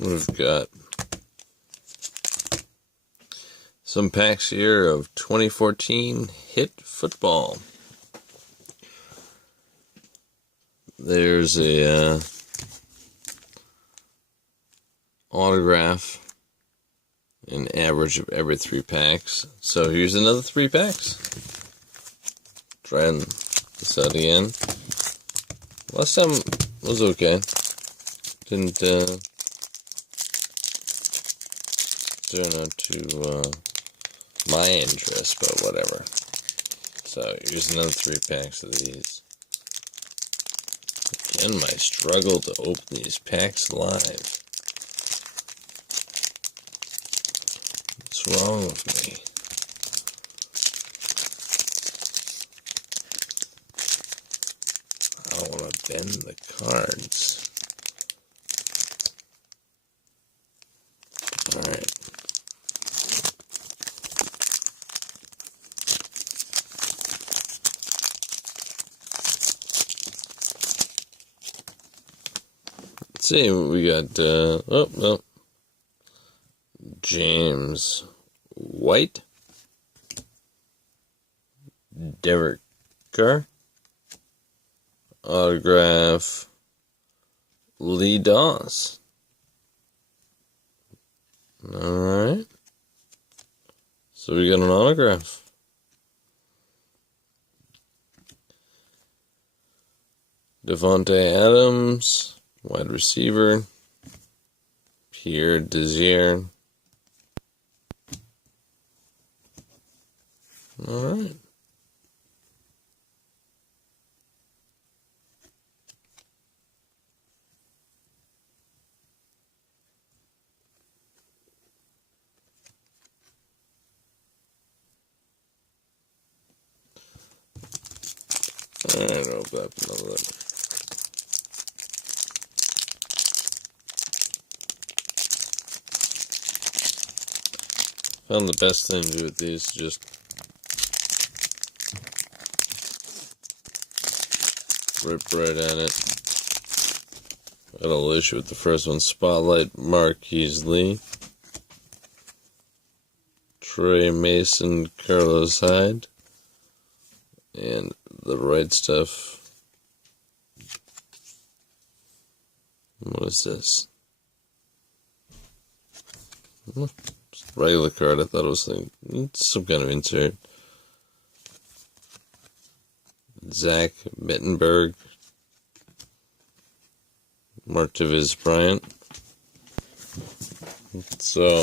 We've got some packs here of 2014 Hit Football. There's a autograph, an average of every 3 packs. So here's another 3 packs. Trying this out again. Last time was okay. Didn't turn out to my interest, but whatever. So here's another 3 packs of these. Again, my struggle to open these packs live. What's wrong with me? I don't want to bend the cards. Alright. Let's see, we got, James White, Derek Carr, autograph, Lee Doss. Alright. So we got an autograph. Devontae Adams, wide receiver. Pierre Desir. Alright. Alright, I'll open up another one. Found the best thing to do with these is just rip right at it. Got a little issue with the first one. Spotlight, Marquise Lee, Trey Mason, Carlos Hyde, and the Right Stuff. What is this? Regular card. I thought it was some kind of insert. Zach Mittenberg, Martavis Bryant. So,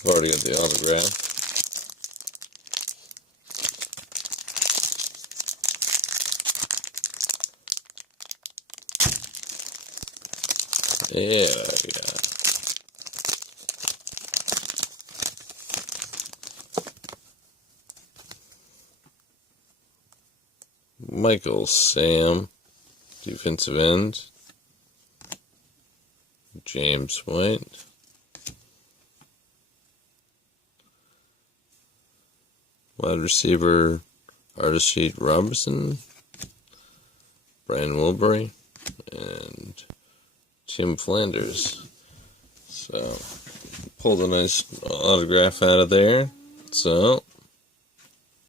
I've already got the autograph. Yeah. Michael Sam, defensive end. James White. Wide receiver, Artishit Robertson. Brian Wilbury. And Tim Flanders. So, pulled a nice autograph out of there. So,